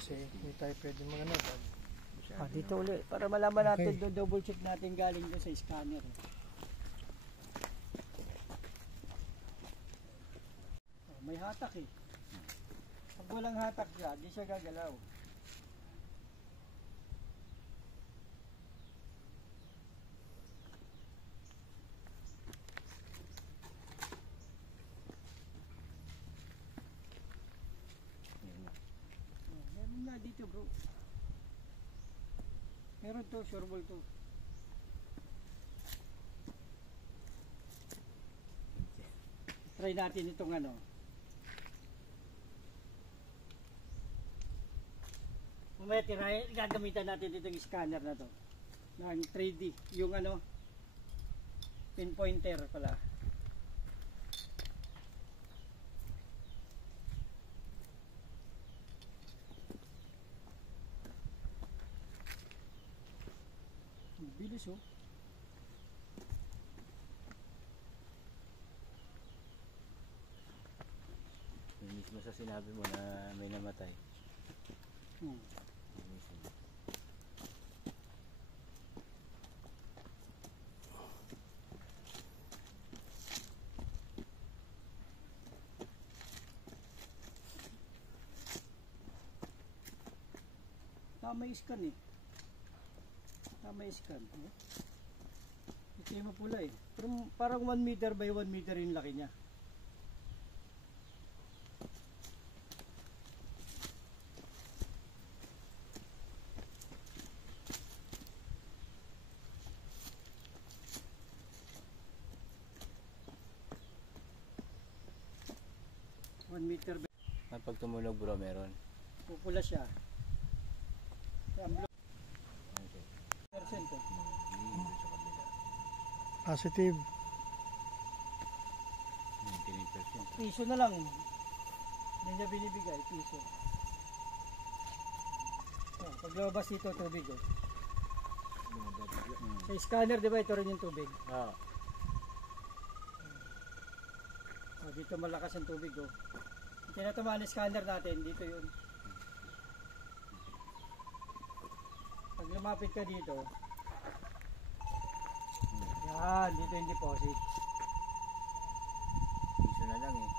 kasi hindi tayo pwede magano. Dito ulit para malaman natin, double check natin galing doon sa scanner. May hatak eh. Pag walang hatak siya, di siya gagalaw. Meron na dito bro. Meron to, sure ball to. Try natin itong ano. Mamaya tirahin, gagamitan natin itong scanner na to. Ng 3D. Yung ano, pinpointer pala. Bilis oh. Yung mismo sa sinabi mo na may namatay. Tama yung scan eh. Tama yung scan. Ito yung mapula eh. Pero parang 1 meter by 1 meter yung laki niya. Meter by... Pag tumulog bro, meron. Pupula siya. Percent eh. Positive. 99%. Piso na lang. Hindi niya binibigay, piso. Pag lumabas dito, tubig oh. Sa scanner, di ba ito rin yung tubig? Oo. Dito malakas ang tubig oh. Tinatamaan ang scanner natin, dito yun. Pag lumapit ka dito, yan, dito yung deposit. Piso na lang eh.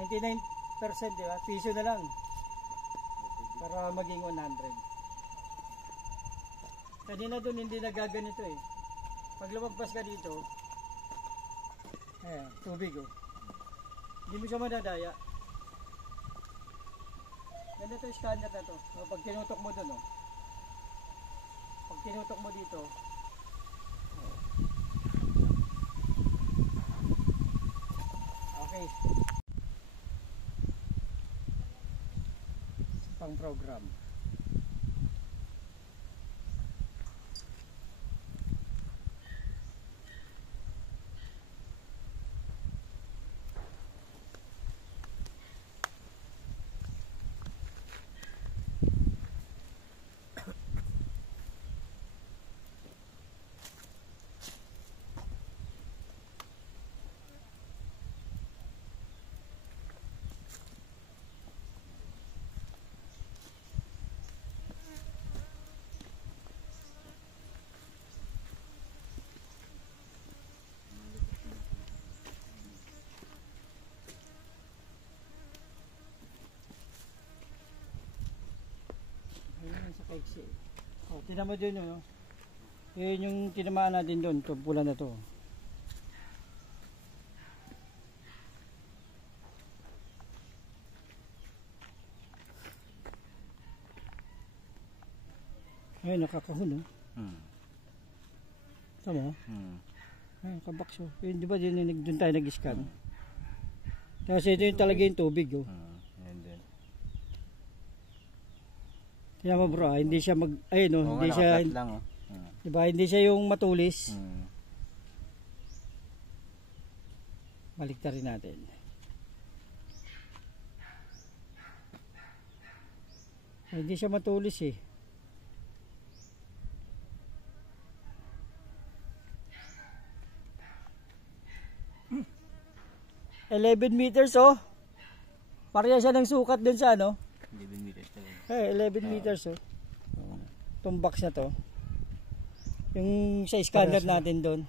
99% diba? Piso na lang. Para maging 100. Kanina dun hindi nagaganito eh. Pag lumagpas ka dito, ayan, tubig oh. Hindi mo siya madadaya. Ganito yung scanner na to. Pag tinutok mo dun oh. Pag tinutok mo dito, okay. Pang program. Ayun sa kaiksi. Oh, tinan mo din yun, no? Yun yung tinamaan natin doon, itong pula na to. Ayun, nakakahon, no? Tama? Ayun, kabakso. Yun, di ba doon tayo nag-scan? Tapos ito yung talaga yung tubig, oh. Kaya mo bro, hindi siya ayun oh, hindi siya lang, oh. Diba, hindi siya yung matulis. Balikta rin natin. Hindi siya matulis eh. Hmm. 11 meters oh. Pareha siya ng sukat din sa ano. 11 meters talaga. 11 meters oh. Oo nga. Itong box na to. Yung sa scanner Parehas na. natin doon.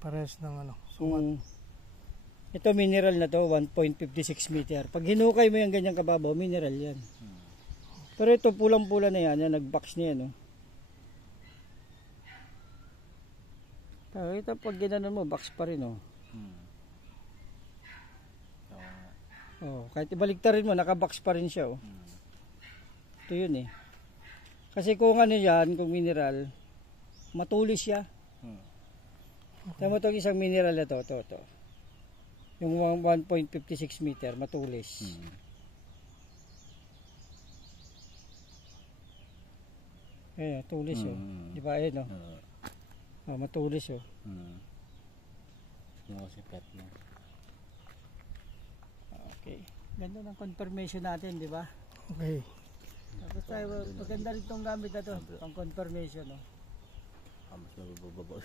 Parehas ng ano. Sumat. Ito mineral na to, 1.56 meter. Pag hinukay mo yung ganyang kababaw, mineral yan. Pero ito pulang-pula na yan, nag-box niya no. Ito pag ginanon mo, box pa rin oh. Oo nga. Oh, kahit ibaliktarin mo, naka-box pa rin siya oh. Ito yun eh. Kasi kung ano yan, kung mineral, matulis siya. Tama mo itong isang mineral na to. Yung 1.56 meter, matulis. Ayan, tulis oh. Di ba ayan oh. Oh, matulis oh. Yung sikat na. Okay. Ganda ng confirmation natin, di ba? Okay. Tapos tayo, maganda rin itong gamit na to, pang confirmation oh. Mas mabababaw.